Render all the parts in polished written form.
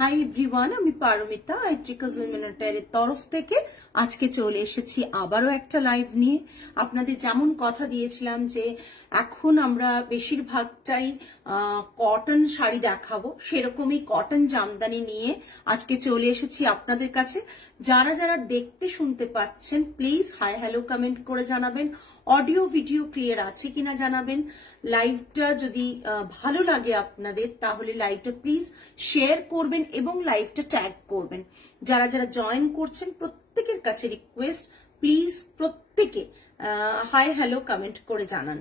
Hi everyone, আমি পারমিতা আইট্রিকাস উইমেনটারের তরফ থেকে আজকে চলে এসেছি আবারও একটা লাইভ নিয়ে। আপনাদের যেমন কথা দিয়েছিলাম যে এখন আমরা বেশিরভাগটাই কটন শাড়ি দেখাবো, সেরকমই কটন জামদানি নিয়ে আজকে চলে এসেছি আপনাদের কাছে। যারা যারা দেখতে শুনতে পাচ্ছেন প্লিজ হাই হ্যালো কমেন্ট করে জানাবেন, অডিও ভিডিও ক্লিয়ার আছে কিনা জানাবেন। লাইভটা যদি ভালো লাগে আপনাদের তাহলে লাইভটা প্লিজ শেয়ার করবেন এবং লাইভটা ট্যাগ করবেন। যারা যারা জয়েন করছেন প্রত্যেকের কাছে রিকোয়েস্ট, প্লিজ প্রত্যেকে হাই হ্যালো কমেন্ট করে জানান।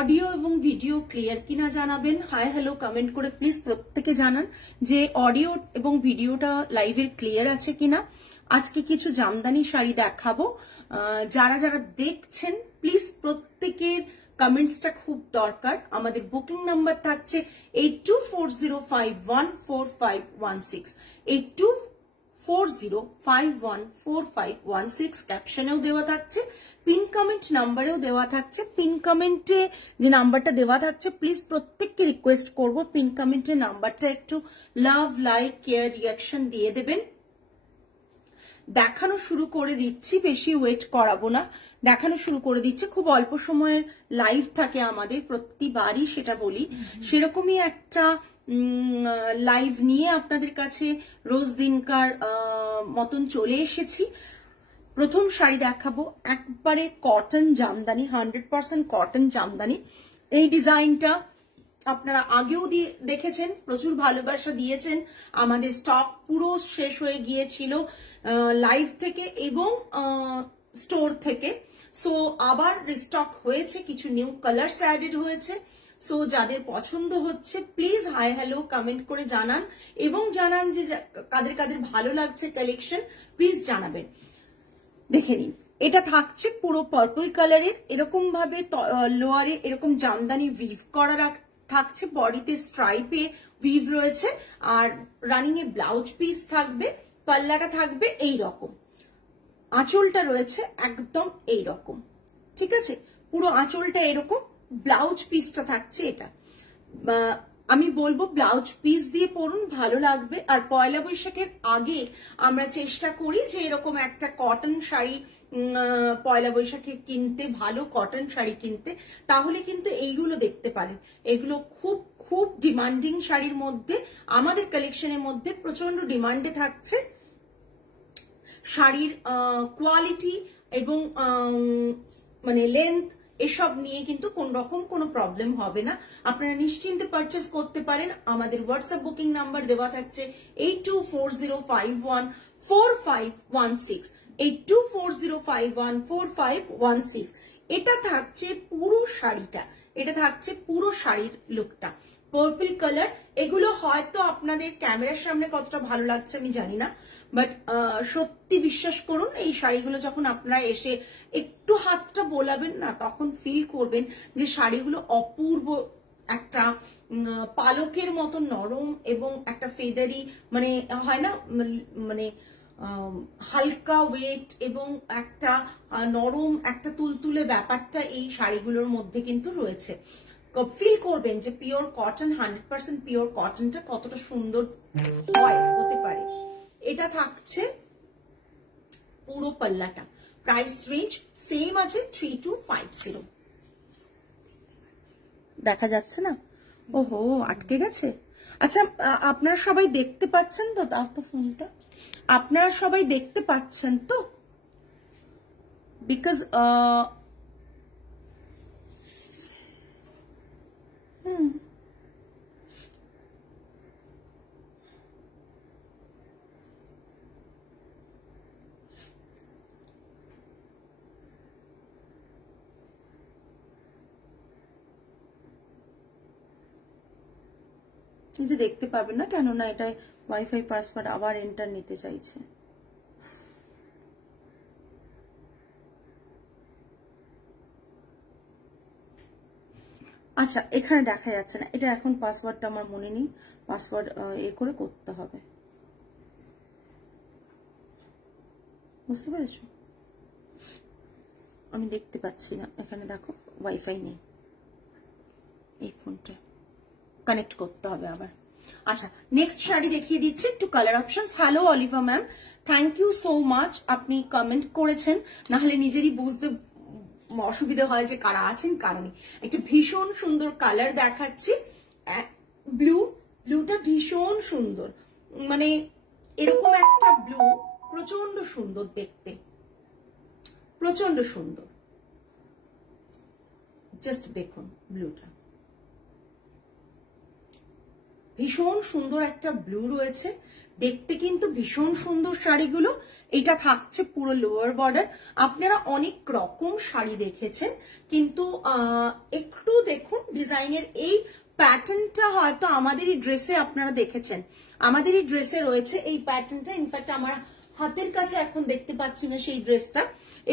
অডিও এবং ভিডিও ক্লিয়ার কিনা জানাবেন, হাই হ্যালো কমেন্ট করে প্লিজ প্রত্যেকে জানান যে অডিও এবং ভিডিওটা লাইভের ক্লিয়ার আছে কিনা। আজকে কিছু জামদানি শাড়ি দেখাবো, যারা যারা দেখছেন প্লিজ প্রত্যেকের কমেন্টসটা খুব দরকার। আমাদের বুকিং নাম্বার থাকছে 8240514516, 8240514516, ক্যাপশনেও দেওয়া থাকছে, পিন কমেন্ট নাম্বারেও দেওয়া থাকছে। পিন কমেন্টে যে নাম্বারটা দেওয়া থাকছে প্লিজ প্রত্যেককে রিকোয়েস্ট করব পিন কমেন্টের নাম্বারটা একটু লাভ, লাইক, কেয়ার, রিয়াকশন দিয়ে দেবেন। দেখানো শুরু করে দিচ্ছি, বেশি ওয়েট করাবো না, দেখানো শুরু করে দিচ্ছি। খুব অল্প সময়ের লাইভ থাকে আমাদের প্রতিবারই, সেটা বলি। সেরকমই একটা লাইভ নিয়ে আপনাদের কাছে রোজ দিনকার মতন চলে এসেছি। প্রথম শাড়ি দেখাবো একবারে কটন জামদানি, 100% কটন জামদানি। এই ডিজাইনটা আপনারা আগেও দেখেছেন, প্রচুর ভালোবাসা দিয়েছেন। আমাদের স্টক পুরো শেষ হয়ে গিয়েছিল লাইভ থেকে এবং স্টোর থেকে, সো আবার রিস্টক হয়েছে, কিছু নিউ কালারস অ্যাডেড হয়েছে। সো যাদের পছন্দ হচ্ছে প্লিজ হাই হ্যালো কমেন্ট করে জানান এবং জানান যে কাদের কাদের ভালো লাগছে কালেকশন প্লিজ জানাবেন। দেখে নিন, এটা থাকছে পুরো পার্পল কালারের, এরকম ভাবে লোয়ারে এরকম জামদানি উইভ করা থাকছে, বডিতে স্ট্রাইপে উইভ রয়েছে, আর রানিং এ ব্লাউজ পিস থাকবে, পাল্লাটা থাকবে এই রকম, আঁচলটা রয়েছে একদম এই রকম, ঠিক আছে? পুরো আঁচলটা এরকম, ব্লাউজ পিসটা থাকছে এটা। আমি বলবো ব্লাউজ পিস দিয়ে পরুন, ভালো লাগবে। আর পয়লা বৈশাখের আগে আমরা চেষ্টা করি যে এরকম একটা কটন শাড়ি পয়লা বৈশাখে কিনতে, ভালো কটন শাড়ি কিনতে, তাহলে কিন্তু এইগুলো দেখতে পারেন। এগুলো খুব খুব ডিমান্ডিং শাড়ির মধ্যে, আমাদের কালেকশনের মধ্যে প্রচন্ড ডিমান্ডে থাকছে। শাড়ির কোয়ালিটি এবং মানে লেন্থ এসব নিয়ে কিন্তু কোন রকম কোনো প্রবলেম হবে না, আপনারা নিশ্চিন্তে পারচেস করতে পারেন। আমাদের হোয়াটসঅ্যাপ বুকিং নাম্বার দেওয়া থাকছে 8240514516, 8240514516। এটা থাকছে পুরো শাড়িটা, এটা থাকছে পুরো শাড়ির লুকটা পার্পল কালার। এগুলো হয়তো আপনাদের ক্যামেরার সামনে কতটা ভালো লাগছে আমি জানি না, বাট সত্যি বিশ্বাস করুন, এই শাড়িগুলো যখন আপনারা এসে একটু হাতটা বোলাবেন না, তখন ফিল করবেন যে শাড়িগুলো অপূর্ব, একটা পালকের মতো নরম এবং একটা ফেদারি, মানে হয় না, মানে হালকা ওয়েট এবং একটা নরম, একটা তুলতুলে ব্যাপারটা এই শাড়িগুলোর মধ্যে কিন্তু রয়েছে। ফিল করবেন যে পিওর কটন, 100% পিওর কটনটা কতটা সুন্দর হতে পারে। এটা থাকছে পুরো পাল্লাটা, প্রাইস রেঞ্জ সেম আছে 3250। দেখা যাচ্ছে না? ওহো, আটকে গেছে। আচ্ছা, আপনারা সবাই দেখতে পাচ্ছেন তো? দাও তো ফোনটা, আপনারা সবাই দেখতে পাচ্ছেন তো? বিকজ কিন্তু দেখতে পাবেন না, কেননা এটা ওয়াইফাই পাসওয়ার্ড আবার এন্টার নিতে চাইছে। আচ্ছা এখানে দেখা যাচ্ছে না, এটা এখন পাসওয়ার্ডটা আমার মনে নেই, পাসওয়ার্ড করে করতে হবে, বুঝতে পেরেছো? আমি দেখতে পাচ্ছি না, এখানে দেখো ওয়াইফাই নেই, এই ফোনটা কানেক্ট করতে হবে আবার। আচ্ছা নেক্সট শাড়ি দেখিয়ে দিচ্ছি, একটু colour options. Hello Olivia ma'am, thank you so much, আপনি কমেন্ট করেছেন, না হলে নিজেরই বুঝতে অসুবিধা হয় যে কারা আছেন কারা নেই। একটা ভীষণ সুন্দর কালার দেখাচ্ছি, ব্লুটা ভীষণ সুন্দর, মানে এরকম একটা ব্লু প্রচন্ড সুন্দর দেখতে, প্রচন্ড সুন্দর, জাস্ট দেখুন ব্লুটা ভীষণ সুন্দর একটা ব্লু রয়েছে, দেখতে কিন্তু ভীষণ সুন্দর শাড়িগুলো। এটা থাকছে পুরো লোয়ার বর্ডার। আপনারা অনেক রকম শাড়ি দেখেছেন, কিন্তু একটু দেখুন ডিজাইনের এই প্যাটার্নটা হয়তো আমাদেরই ড্রেসে আপনারা দেখেছেন, আমাদেরই ড্রেসে রয়েছে এই প্যাটার্নটা। ইনফ্যাক্ট আমার হাতের কাছে এখন দেখতে পাচ্ছি না সেই ড্রেসটা,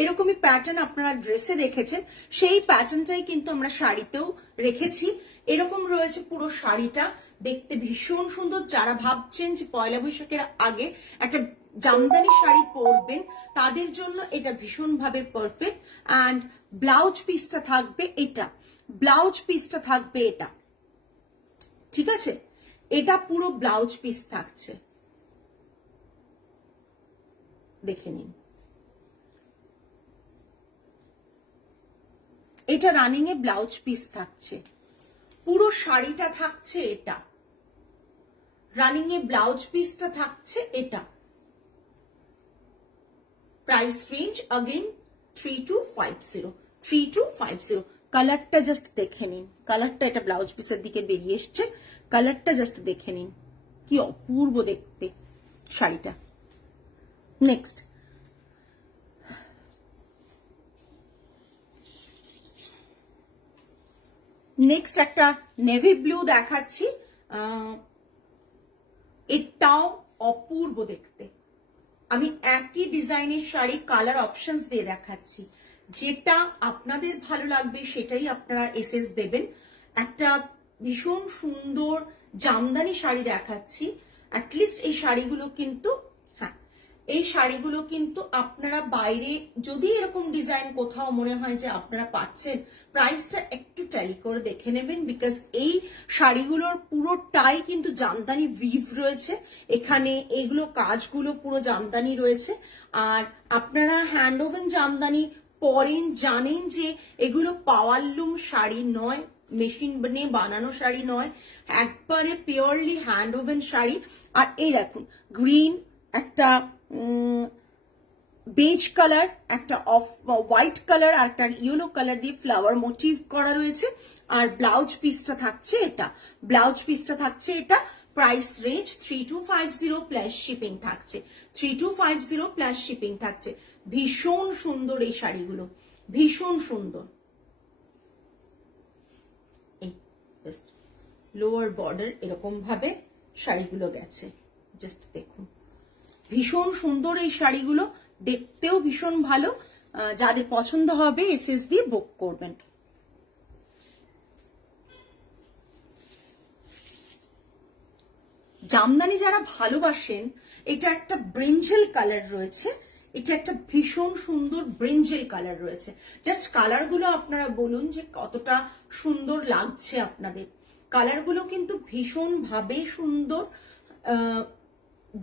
এরকমই প্যাটার্ন আপনারা ড্রেসে দেখেছেন, সেই প্যাটার্নটাই কিন্তু আমরা শাড়িতেও রেখেছি। এরকম রয়েছে পুরো শাড়িটা, দেখতে ভীষণ সুন্দর। যারা ভাবছেন যে পয়লা বৈশাখের আগে একটা জামদানি শাড়ি পরবেন, তাদের জন্য এটা ভীষণভাবে পারফেক্ট। অ্যান্ড ব্লাউজ পিসটা থাকবে এটা, ব্লাউজ পিসটা থাকবে এটা, ঠিক আছে? এটা পুরো ব্লাউজ পিস থাকছে, দেখে নিন। এটা রানিং এ ব্লাউজ পিস থাকছে, পুরো শাড়িটা থাকছে এটা, রানিং এ ব্লাউজ পিসটা থাকছে এটা। Price range again 3250। কালারটা জাস্ট দেখে নিন, কালারটা এটা ব্লাউজ পিসের দিকে বেরিয়ে এসছে, কালারটা জাস্ট দেখে নিন, কি অপূর্ব দেখতে শাড়িটা। নেক্সট একটা নেভি ব্লু দেখাচ্ছি, এটাও অপূর্ব দেখতে। আমি একই ডিজাইনের শাড়ি কালার অপশনস দিয়ে দেখাচ্ছি, যেটা আপনাদের ভালো লাগবে সেটাই আপনারা এসএস দেবেন। একটা ভীষণ সুন্দর জামদানি শাড়ি দেখাচ্ছি, অ্যাটলিস্ট এই শাড়িগুলো কিন্তু, হ্যাঁ এই শাড়িগুলো কিন্তু আপনারা বাইরে যদি এরকম ডিজাইন কোথাও মনে হয় যে আপনারা পাচ্ছেন, প্রাইসটা একটু ট্যালি করে দেখে নেবেন, বিকজ এই শাড়িগুলোর পুরোটাই কিন্তু জামদানি উইভ রয়েছে এখানে, এগুলো কাজগুলো পুরো জামদানি রয়েছে। আর আপনারা হ্যান্ড ওভেন জামদানি পরেন, জানেন যে এগুলো পাওয়ারলুম শাড়ি নয়, মেশিন নিয়ে বানানো শাড়ি নয়, একবারে পিওরলি হ্যান্ড ওভেন শাড়ি। আর এই দেখুন গ্রিন, একটা বেজ কালার, একটা অফ হোয়াইট কালার আর একটা ইয়েলো কালার দিয়ে ফ্লাওয়ার মোটিভ করা রয়েছে। আর ব্লাউজ পিসটা থাকছে এটা, ব্লাউজ পিসটা থাকছে এটা। প্রাইস রেঞ্জ 3250 প্লাস শিপিং থাকছে, 3250 প্লাস শিপিং থাকছে। ভীষণ সুন্দর এই শাড়িগুলো, ভীষণ সুন্দর। এই জাস্ট লোয়ার বর্ডার এরকম ভাবে শাড়িগুলো গেছে, জাস্ট দেখুন ভীষণ সুন্দর এই শাড়িগুলো, দেখতেও ভীষণ ভালো। যাদের পছন্দ হবে এসএস দিয়ে বুক করবেন। জামদানি যারা ভালোবাসেন, এটা একটা ব্রিঞ্জেল কালার রয়েছে, এটা একটা ভীষণ সুন্দর ব্রিঞ্জেল কালার রয়েছে। জাস্ট কালারগুলো আপনারা বলুন যে কতটা সুন্দর লাগছে আপনাদের। কালারগুলো কিন্তু ভীষণ ভাবে সুন্দর,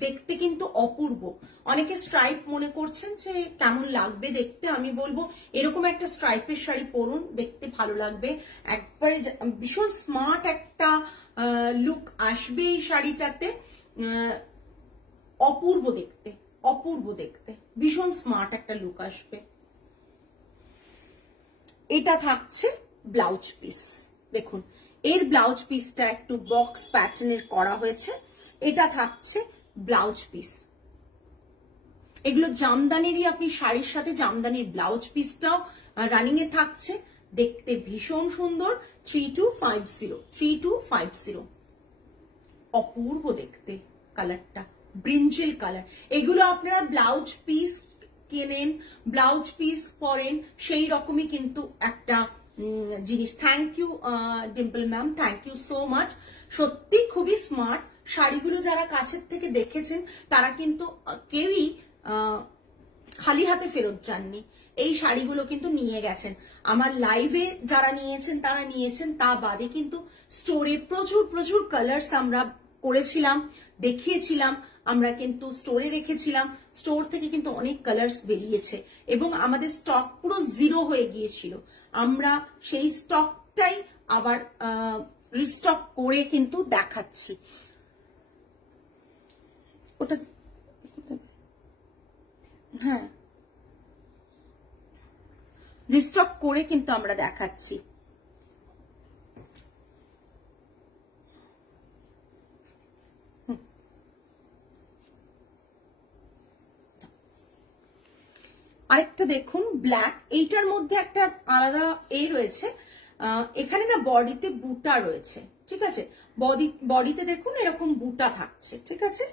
দেখতে কিন্তু অপূর্ব। অনেকে স্ট্রাইপ মনে করছেন যে কেমন লাগবে দেখতে, আমি বলবো এরকম একটা স্ট্রাইপের শাড়ি পরুন, দেখতে ভালো লাগবে, একবারে ভীষণ স্মার্ট একটা লুক আসবে এই শাড়িটাতে, অপূর্ব দেখতে, অপূর্ব দেখতে, ভীষণ স্মার্ট একটা লুক আসবে। এটা থাকছে ব্লাউজ পিস, দেখুন এর ব্লাউজ পিসটা একটু বক্স প্যাটার্নের করা হয়েছে, এটা থাকছে ব্লাউজ পিস। এগুলো জামদানিরই, আপনি শাড়ির সাথে জামদানির ব্লাউজ পিসটাও রানিং এ থাকছে, দেখতে ভীষণ সুন্দর। 3250, অপূর্ব দেখতে কালারটা, ব্রিঞ্জেল কালার। এগুলো আপনারা ব্লাউজ পিস কেনেন, ব্লাউজ পিস পরেন, সেই রকমই কিন্তু একটা জিনিস। Thank you Dimple ma'am, thank you so much. সত্যি খুবই স্মার্ট শাড়িগুলো। যারা কাছের থেকে দেখেছেন তারা কিন্তু কেউই খালি হাতে ফেরত যাননি, এই শাড়িগুলো কিন্তু নিয়ে গেছেন। আমার লাইভে যারা নিয়েছেন তারা নিয়েছেন, তা বাদে কিন্তু স্টোরে প্রচুর প্রচুর কালার্স আমরা করেছিলাম, দেখিয়েছিলাম, আমরা কিন্তু স্টোরে রেখেছিলাম। স্টোর থেকে কিন্তু অনেক কালার্স বেরিয়েছে এবং আমাদের স্টক পুরো জিরো হয়ে গিয়েছিল। আমরা সেই স্টকটাই আবার রিস্টক করে কিন্তু দেখাচ্ছি। ওটা হ্যাঁ, রিস্টক করে কিন্তু আমরা দেখাচ্ছি। আরেকটা দেখুন ব্ল্যাক, এইটার মধ্যে একটা আলাদা রয়েছে, এখানে না বডিতে বুটা রয়েছে, ঠিক আছে? বডিতে দেখুন এরকম বুটা থাকছে, ঠিক আছে?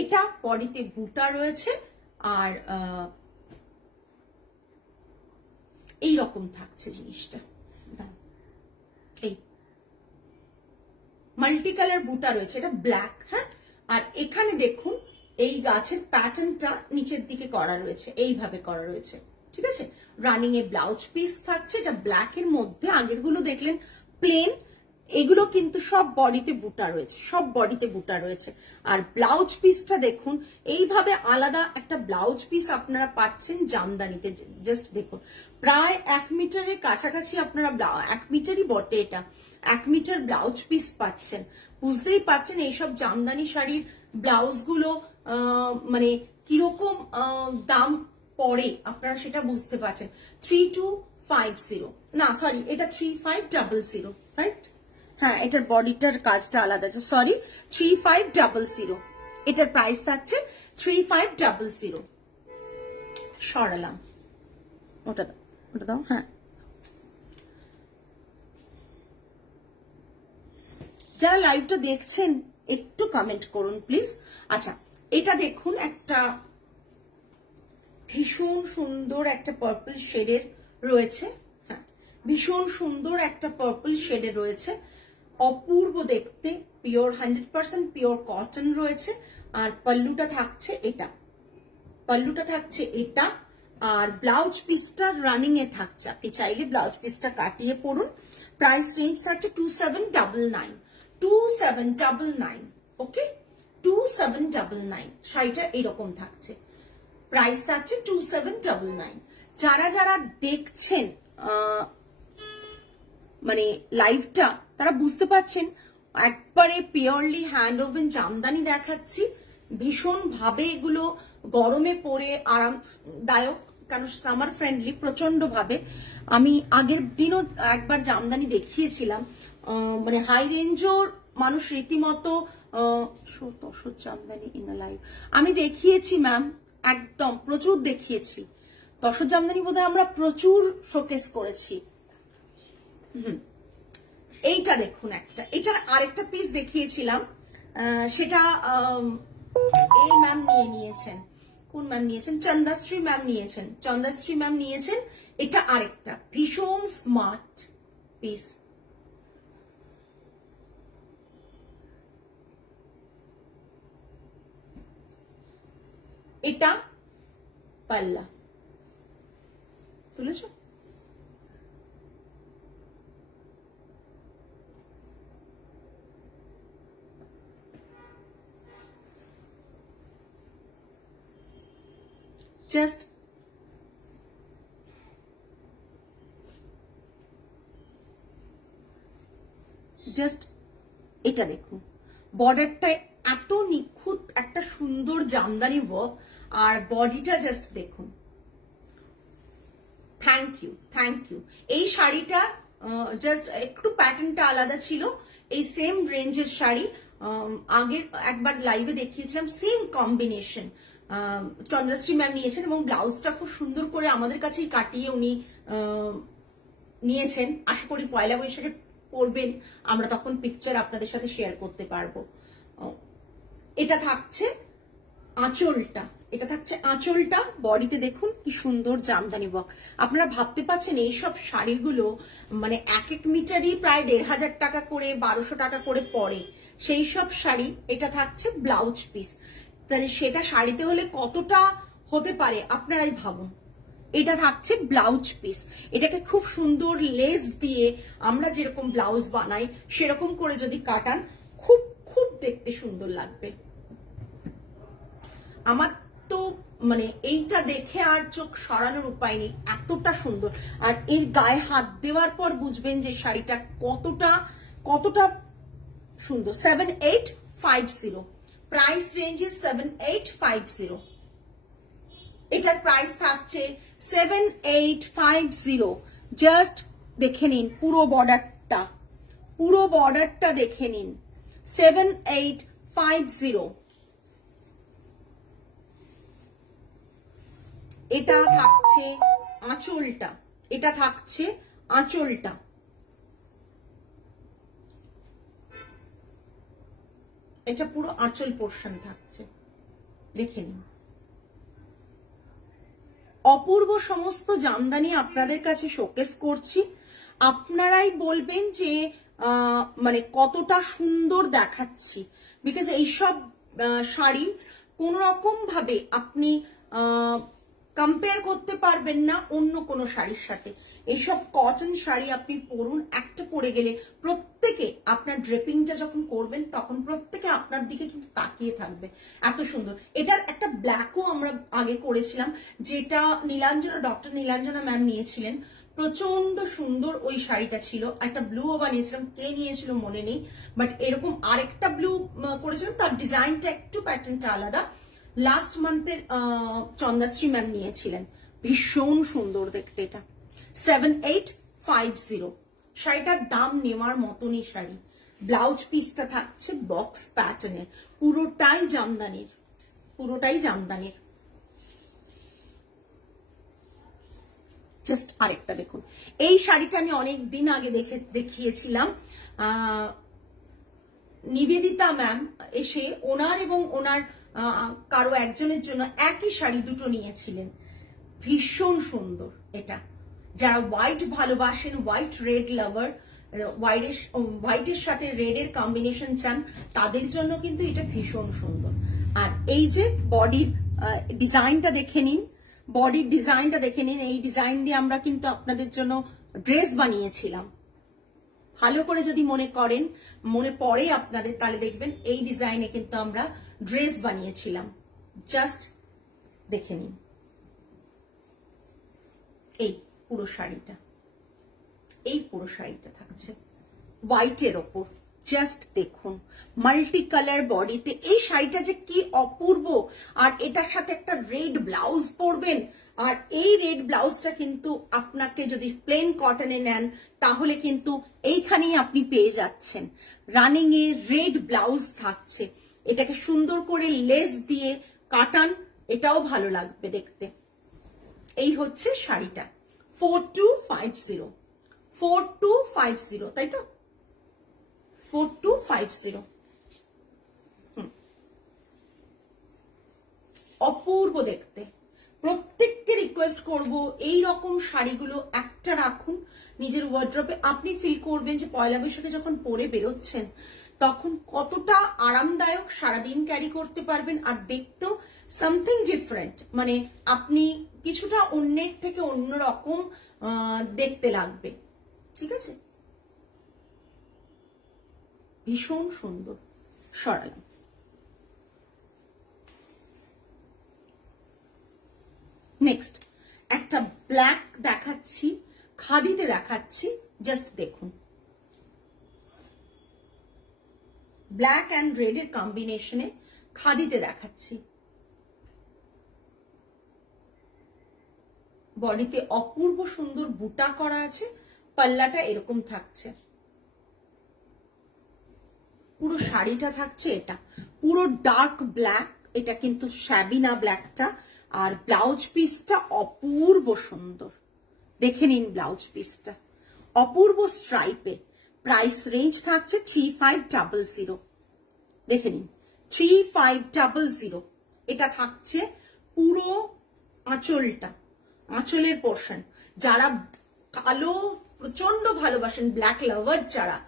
এটা বডিতে বুটা রয়েছে আর এই রকম থাকছে জিনিসটা। এই মাল্টি কালার বুটা রয়েছে, এটা ব্ল্যাক। হ্যাঁ, আর এখানে দেখুন এই গাছের প্যাটার্নটা নিচের দিকে করা রয়েছে, এইভাবে করা রয়েছে, ঠিক আছে? রানিং এ ব্লাউজ পিস থাকছে, এটা ব্ল্যাক এর মধ্যে। আগের গুলো দেখলেন প্লেন, এগুলো কিন্তু সব বডিতে বুটা রয়েছে, সব বডিতে বুটা রয়েছে। আর ব্লাউজ পিসটা দেখুন এইভাবে আলাদা একটা ব্লাউজ পিস আপনারা পাচ্ছেন জামদানিতে। জাস্ট দেখুন প্রায় 1 মিটারের কাছাকাছি আপনারা 1 মিটারই বটে, এটা 1 মিটার ব্লাউজ পিস পাচ্ছেন। বুঝতেই পাচ্ছেন এইসব জামদানি শাড়ির ব্লাউজ গুলো মানে কিরকম দাম পড়ে, আপনারা সেটা বুঝতে পারছেন। 3250, না সরি এটা 3500, রাইট? হ্যাঁ, এটার বডিটার কাজটা আলাদা আছে, সরি 3500। এটার প্রাইস থাকছে 3500। সরালাম, ওটা দাও, ওটা দাও। হ্যাঁ, যারা লাইভটা দেখছেন একটু কমেন্ট করুন প্লিজ। আচ্ছা, এটা দেখুন একটা ভীষণ সুন্দর একটা পার্পল শেডের রয়েছে। হ্যাঁ, ভীষণ সুন্দর একটা পার্পল শেডের রয়েছে, অপূর্ব দেখতে, পিওর 100% পিওর কটন রয়েছে। আর পাল্লুটা থাকছে এটা, পাল্লুটা থাকছে এটা। আর ব্লাউজ পিসটা রানিং এ থাকছে, আপনি চাইলে ব্লাউজ পিসটা কাটিয়ে পড়ুন। প্রাইস রেঞ্জ থাকছে 2799, 2799, ওকে 2799। শাড়িটা এরকম থাকছে, প্রাইস থাকছে 2799। যারা যারা দেখছেন মানে লাইভটা, তারা বুঝতে পারছেন একবারে পিওরলি হ্যান্ড ওভেন জামদানি দেখাচ্ছি। ভীষণ ভাবে এগুলো গরমে পরে আরামদায়ক, কারণ সামার ফ্রেন্ডলি প্রচন্ড ভাবে। আমি আগের দিনও একবার জামদানি দেখিয়েছিলাম, মানে হাই রেঞ্জর মানুষ রীতিমতো জামদানি ইন লাইভ আমি দেখিয়েছি ম্যাম, একদম প্রচুর দেখিয়েছি। তসর জামদানি বোধহয় আমরা প্রচুর শোকেস করেছি। এইটা দেখুন একটা, এটার আরেকটা পিস দেখিয়েছিলাম, সেটা এই ম্যাম নিয়ে নিয়েছেন। কোন ম্যাম নিয়েছেন? চন্দাশ্রী ম্যাম নিয়েছেন, চন্দাশ্রী ম্যাম নিয়েছেন। এটা আরেকটা ভীষণ স্মার্ট পিস। এটা পাল্লা তুলেছ, জাস্ট এটা দেখুন, বর্ডারটা এত নিখুঁত, একটা সুন্দর জামদানি ওয়ার্ক, আর বডিটা জাস্ট দেখুন। Thank you, thank you. এই শাড়িটা জাস্ট একটু প্যাটার্নটা আলাদা ছিল। এই সেম রেঞ্জের শাড়ি আগের একবার লাইভে দেখিয়েছিলাম, সেম কম্বিনেশন চন্দ্রশ্রী ম্যাম নিয়েছেন এবং ব্লাউজটা খুব সুন্দর করে আমাদের কাছেই কাটিয়ে উনি নিয়েছেন। আশা করি পয়লা বৈশাখে পরবেন, আমরা তখন পিকচার আপনাদের সাথে শেয়ার করতে পারবো। এটা থাকছে আঁচলটা, এটা থাকছে আঁচলটা। বডিতে দেখুন কি সুন্দর জামদানি ওয়ার্ক। আপনারা ভাবতে পারছেন এইসব শাড়িগুলো মানে এক এক মিটারই প্রায় 1500 টাকা করে 1200 টাকা করে পড়ে, সেই সব শাড়ি। এটা থাকছে ব্লাউজ পিস, তাহলে সেটা শাড়িতে হলে কতটা হতে পারে আপনারাই ভাবুন। এটা থাকছে ব্লাউজ পিস, এটাকে খুব সুন্দর লেস দিয়ে আমরা যেরকম ব্লাউজ বানাই সেরকম করে যদি কাটান খুব খুব দেখতে সুন্দর লাগবে। আমার তো মানে এইটা দেখে আর চোখ সরানোর উপায় নেই, এতটা সুন্দর। আর এর গায়ে হাত দেওয়ার পর বুঝবেন যে শাড়িটা কতটা কতটা সুন্দর। 7850, প্রাইস রেঞ্জ ইজ 7850। এটার প্রাইস থাকছে 7850। জাস্ট দেখে নিন পুরো বর্ডারটা, পুরো বর্ডারটা দেখে নিন। 7850। এটা থাকছে আঁচলটা, এটা থাকছে আঁচলটা। এটা পুরো আঁচল পোর্শন থাকছে, দেখে নিন। অপূর্ব সমস্ত জামদানি আপনাদের কাছে শোকেস করছি, আপনারাই বলবেন যে মানে কতটা সুন্দর দেখাচ্ছি। বিকজ এইসব শাড়ি কোন রকম ভাবে আপনি কম্পেয়ার করতে পারবেন না অন্য কোনো শাড়ির সাথে। এইসব কটন শাড়ি আপনি পরুন, একটা পরে গেলে প্রত্যেকে আপনার ড্রেপিংটা যখন করবেন তখন প্রত্যেকে আপনার দিকে কিন্তু তাকিয়ে থাকবে, এত সুন্দর। এটার একটা ব্ল্যাকও আমরা আগে করেছিলাম, যেটা নীলাঞ্জনা, ডক্টর নীলাঞ্জনা ম্যাম নিয়েছিলেন, প্রচন্ড সুন্দর ওই শাড়িটা ছিল। একটা ব্লুও বানিয়েছিলাম, কে নিয়েছিল মনে নেই, বাট এরকম আরেকটা ব্লু করেছিলাম, তার ডিজাইনটা একটু প্যাটার্নটা আলাদা। লাস্ট মান্থের চন্দ্রাশ্রী ম্যাম নিয়েছিলেন, ভীষণ সুন্দর দেখতে। এটা 7850। শাড়িটার দাম নেওয়ার মতনই শাড়ি। ব্লাউজ পিসটা থাকছে বক্স প্যাটার্নের, পুরোটাই জামদানির, পুরোটাই জামদানির। জাস্ট আরেকটা দেখুন, এই শাড়িটা আমি অনেক দিন আগে দেখিয়েছিলাম। নিবেদিতা ম্যাম এসে ওনার এবং ওনার কারো একজনের জন্য একই শাড়ি দুটো নিয়েছিলেন, ভীষণ সুন্দর। এটা যারা হোয়াইট ভালোবাসেন, হোয়াইট রেড লাভার, হোয়াইটের সাথে রেডের কম্বিনেশন চান, তাদের জন্য কিন্তু এটা ভীষণ সুন্দর। আর এই যে বডির ডিজাইনটা দেখে নিন, বডির ডিজাইনটা দেখে নিন। এই ডিজাইন দিয়ে আমরা কিন্তু আপনাদের জন্য ড্রেস বানিয়েছিলাম। ভালো করে যদি মনে করেন, মনে পড়ে আপনাদের, তাহলে দেখবেন এই ডিজাইনে কিন্তু আমরা ড্রেস বানিয়েছিলাম। জাস্ট দেখে নিন এই পুরো শাড়িটা, এই পুরো শাড়িটা থাকছে হোয়াইটের ওপর। জাস্ট দেখুন মাল্টি কালার বডিতে এই শাড়িটা যে কি অপূর্ব। আর এটার সাথে একটা রেড ব্লাউজ পরবেন, আর এই রেড ব্লাউজটা কিন্তু আপনাকে যদি প্লেন কটনে নেন তাহলে কিন্তু এইখানেই আপনি পেয়ে যাচ্ছেন। রানিং এ রেড ব্লাউজ থাকছে, এটাকে সুন্দর করে লেস দিয়ে কাটান, এটাও ভালো লাগবে দেখতে। এই হচ্ছে শাড়িটা 4250, 4250, তাই তো 4250। অপূর্ব দেখতে। প্রত্যেককে রিকোয়েস্ট করব এই রকম শাড়িগুলো একটা রাখুন নিজের ওয়ার্ড্রপে। আপনি ফিল করবেন যে পয়লা বৈশাখে যখন পরে বেরোচ্ছেন তখন কতটা আরামদায়ক, সারাদিন ক্যারি করতে পারবেন, আর দেখতেও সামথিং ডিফারেন্ট, মানে আপনি কিছুটা অন্যের থেকে অন্যরকম দেখতে লাগবে। ঠিক আছে, ভীষণ সুন্দর। সরালাম। নেক্সট একটা ব্ল্যাক দেখাচ্ছি, খাদিতে দেখাচ্ছি, জাস্ট দেখুন। ব্ল্যাক অ্যান্ড রেড এর কম্বিনেশনে খাদিতে দেখাচ্ছি। বডিতে অপূর্ব সুন্দর বুটা করা আছে, পাল্লাটা এরকম থাকছে, পুরো শাড়িটা থাকছে এটা পুরো ডার্ক ব্ল্যাক। এটা কিন্তু শ্যাবি না ব্ল্যাকটা। আর ব্লাউজ পিসটা অপূর্ব সুন্দর, দেখে নিন ব্লাউজ পিসটা অপূর্ব স্ট্রাইপে। প্রাইস রেঞ্জ থাকছে 3500, দেখে নিন 3500। এটা থাকছে পুরো আঁচলটা, আঁচলের পোর্শন। যারা কালো প্রচন্ড ভালোবাসেন, ব্ল্যাক লাভার যারা,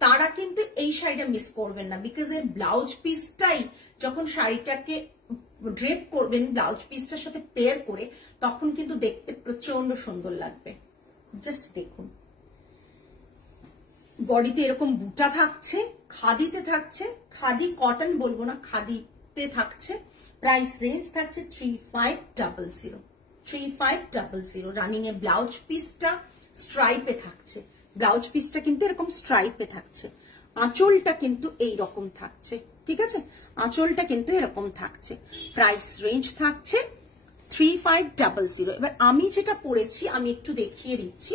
তারা কিন্তু এই শাড়িটা মিস করবেন না, বিকজ এর ব্লাউজ পিসটাই যখন শাড়িটাকে ড্রেপ করবেন ব্লাউজ পিসটার সাথে পেয়ার করে, তখন কিন্তু দেখতে প্রচন্ড সুন্দর লাগবে। জাস্ট দেখুন, বডিতে এরকম বুটা থাকছে, খাদিতে থাকছে, খাদি কটন বলবো না, খাদিতে থাকছে। প্রাইস রেঞ্জ থাকছে 3500, 3500। রানিং এ ব্লাউজ পিসটা স্ট্রাইপে থাকছে, ব্লাউজ পিসটা কিন্তু এরকম স্ট্রাইপে থাকছে, আঁচলটা কিন্তু এই রকম থাকছে, ঠিক আছে, আঁচলটা কিন্তু এরকম থাকছে। প্রাইস রেঞ্জ থাকছে 3500। এবার আমি যেটা পরেছি আমি একটু দেখিয়ে দিচ্ছি,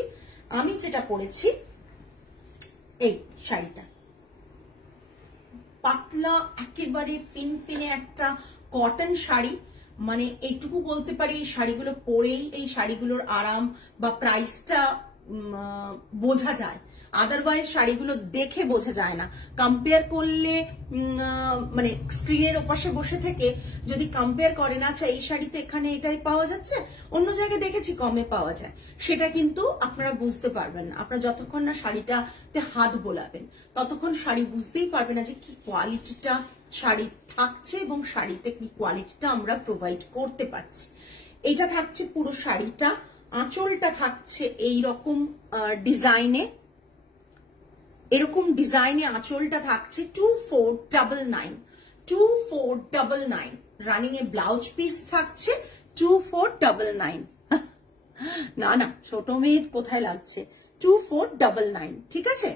আমি যেটা পরেছি এই শাড়িটা পাতলা একেবারে ফিনফিনে একটা কটন শাড়ি, মানে এইটুকু বলতে পারি এই শাড়িগুলো পরেই এই শাড়িগুলোর আরাম বা প্রাইসটা বোঝা যায়, আদারওয়াইজ শাড়িগুলো দেখে বোঝা যায় না। কম্পেয়ার করলে মানে স্ক্রিনের ওপাশে বসে থেকে যদি কম্পেয়ার করেন, আচ্ছা এই শাড়িতে এখানে এটাই পাওয়া যাচ্ছে, অন্য জায়গায় দেখেছি কমে পাওয়া যায়, সেটা কিন্তু আপনারা বুঝতে পারবেন না। আপনারা যতক্ষণ না শাড়িটাতে হাত বোলাবেন ততক্ষণ শাড়ি বুঝতেই পারবেন না যে কি কোয়ালিটিটা শাড়ি থাকছে এবং শাড়িতে কি কোয়ালিটিটা আমরা প্রোভাইড করতে পারছি। এটা থাকছে পুরো শাড়িটা, আঁচলটা থাকছে এইরকম ডিজাইনে, এরকম ডিজাইনে আঁচলটা থাকছে 2499, 2499। রানিং এ ব্লাউজ পিস থাকছে 2499। না না, ছোট মেয়ের কোথায় লাগছে, 2499, ঠিক আছে।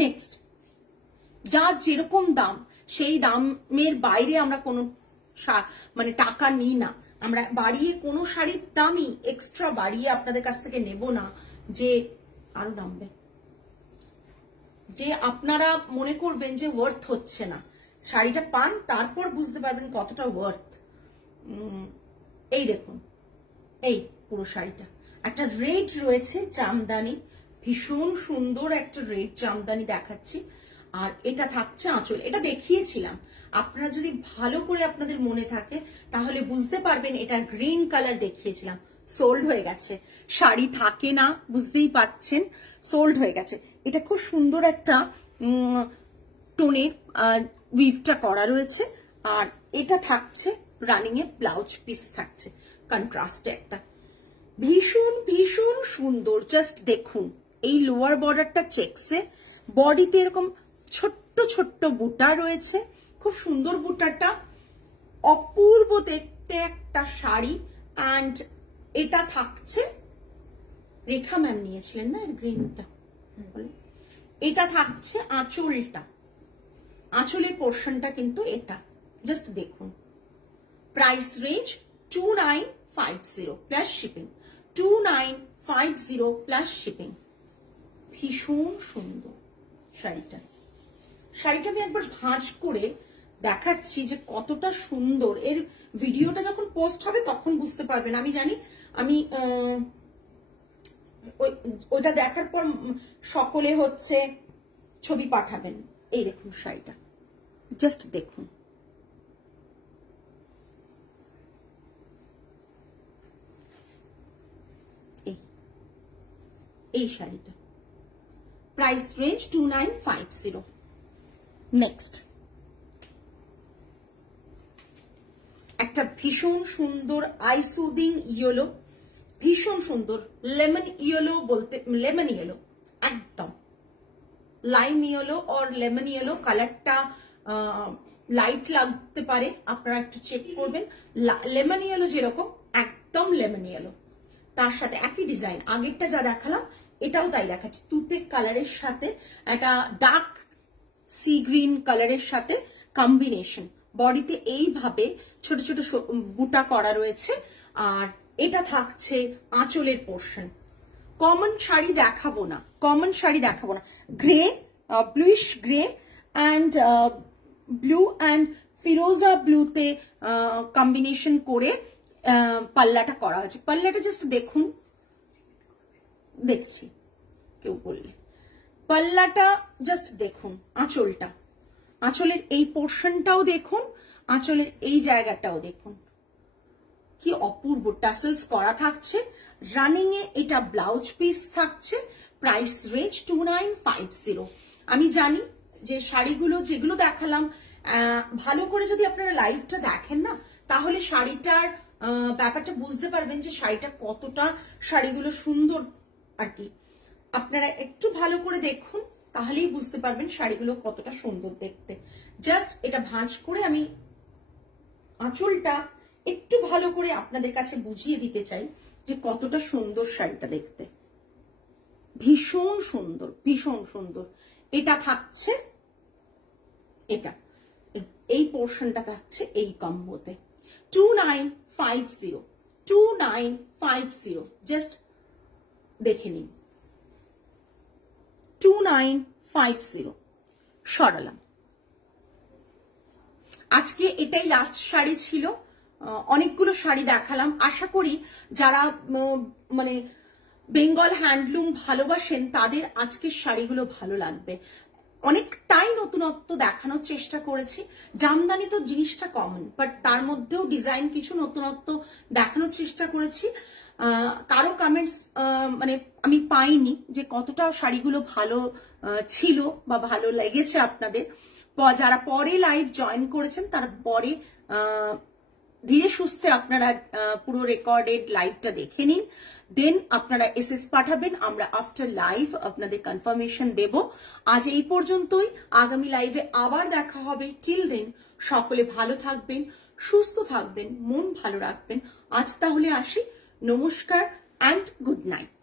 নেক্সট, যার যেরকম দাম সেই দামের বাইরে আমরা কোনো মানে টাকা নিই না, আমরা বাড়িয়ে কোনো শাড়ির দামই এক্সট্রা বাড়িয়ে আপনাদের কাছ থেকে নেব না, যে আরো নামবে, যে আপনারা মনে করবেন যে ওয়ার্থ হচ্ছে না। শাড়িটা পান তারপর বুঝতে পারবেন কতটা ওয়ার্থ। এই দেখুন, এই পুরো শাড়িটা একটা রেড রয়েছে জামদানি, ভীষণ সুন্দর একটা রেড জামদানি দেখাচ্ছি, আর এটা থাকছে আঁচল। এটা দেখিয়েছিলাম, আপনারা যদি ভালো করে আপনাদের মনে থাকে তাহলে বুঝতে পারবেন, এটা গ্রিন কালার দেখিয়েছিলাম, সোল্ড হয়ে গেছে, শাড়ি থাকে না বুঝতেই পাচ্ছেন, সোল্ড হয়ে গেছে। এটা খুব সুন্দর একটা টোনের উইভটা করা রয়েছে, আর এটা থাকছে রানিং এ ব্লাউজ পিস থাকছে কন্ট্রাস্টে একটা, ভীষণ ভীষণ সুন্দর। জাস্ট দেখুন, এই লোয়ার বর্ডারটা চেকসে, বডিতে এরকম ছোট্ট ছোট্ট বুটা রয়েছে, খুব সুন্দর বুটাটা, অপূর্ব দেখতে একটা শাড়ি। অ্যান্ড এটা থাকছে, রেখা ম্যাম নিয়েছিলেন না এর গ্রিনটা, এটা থাকছে আঁচলটা, আঁচলের পোর্শনটা কিন্তু এটা, জাস্ট দেখুন। Price range 2950 plus shipping, 2950 plus shipping. ভীষণ সুন্দর শাড়িটা, শাড়িটা আমি একবার ভাঁজ করে দেখাচ্ছি যে কতটা সুন্দর। এর ভিডিওটা যখন পোস্ট হবে তখন বুঝতে পারবেন। আমি জানি আমি ওইটা দেখার পর সকলে হচ্ছে ছবি পাঠাবেন। এই দেখুন শাড়িটা, জাস্ট দেখুন, এই শাড়িটা প্রাইস রেঞ্জ 2950। নেক্সট, একটা ভীষণ সুন্দর আই সুদিং ইয়েলো, ভীষণ সুন্দর লেমন ইয়েলো, বলতে লেমন ইয়েলো, একদম লাইম ইয়েলো আর লেমন ইয়েলো কালারটা লাইট লাগতে পারে, আপনারা একটু চেক করবেন। লেমন ইয়েলো যেরকম, একদম লেমন ইয়েলো, তার সাথে একই ডিজাইন, আগেরটা যা দেখালাম এটাও তাই দেখাচ্ছি, তুতে কালারের সাথে একটা ডার্ক সি গ্রিন কালারের সাথে কম্বিনেশন। বডিতে এইভাবে ছোট ছোট বুটা করা রয়েছে, আর এটা থাকছে আঁচলের পোর্শন। কমন শাড়ি দেখাবো না, কমন শাড়ি দেখাবো না, grey, bluish grey and blue and ফিরোজা ব্লুতে কম্বিনেশন করে পাল্লাটা করা হয়েছে। পাল্লাটা জাস্ট দেখুন, দেখছি কেউ বললে, পাল্লাটা জাস্ট দেখুন, আঁচলটা, আঁচলের এই পোর্শনটাও দেখুন, আঁচলের এই জায়গাটাও দেখুন কি অপূর্ব টাসেলস করা থাকছে। রানিং এ এটা ব্লাউজ পিস থাকছে। Price range 2950। আমি জানি যে শাড়িগুলো যেগুলো দেখালাম ভালো করে যদি আপনারা লাইভটা দেখেন না, তাহলে শাড়িটার ব্যাপারটা বুঝতে পারবেন যে শাড়িটা কতটা, শাড়িগুলো সুন্দর আর কি। আপনারা একটু ভালো করে দেখুন, তাহলেই বুঝতে পারবেন শাড়িগুলো কতটা সুন্দর দেখতে। জাস্ট এটা ভাঁজ করে আমি আঁচলটা একটু ভালো করে আপনাদের কাছে বুঝিয়ে দিতে চাই যে কতটা সুন্দর শাড়িটা দেখতে। ভীষণ সুন্দর, ভীষণ সুন্দর। এটা থাকছে, এটা এই পোর্শনটা থাকছে এই কম্বোতে 2950। 2950 জাস্ট দেখে নিন। 2950 সরালাম। আজকে এটাই লাস্ট শাড়ি ছিল। অনেকগুলো শাড়ি দেখালাম। আশা করি যারা মানে বেঙ্গল হ্যান্ডলুম ভালোবাসেন তাদের আজকের শাড়িগুলো ভালো লাগবে। অনেকটাই নতুনত্ব দেখানোর চেষ্টা করেছি। জামদানি তো জিনিসটা কমন, বাট তার মধ্যেও ডিজাইন কিছু নতুনত্ব দেখানোর চেষ্টা করেছি। কারো কমেন্টস মানে আমি পাইনি যে কতটা শাড়িগুলো ভালো ছিল বা ভালো লেগেছে আপনাদের। যারা পরে লাইভ জয়েন করেছেন তারা পরে ধীরে সুস্থে আপনারা পুরো রেকর্ডেড লাইভটা দেখে নিন, দেন আপনারা এসএস পাঠাবেন, আমরা আফটার লাইভ আপনাদের কনফার্মেশন দেব। আজ এই পর্যন্তই, আগামী লাইভে আবার দেখা হবে। টিল দেন সকলে ভালো থাকবেন, সুস্থ থাকবেন, মন ভালো রাখবেন। আজ তাহলে আসি, নমস্কার অ্যান্ড গুড নাইট।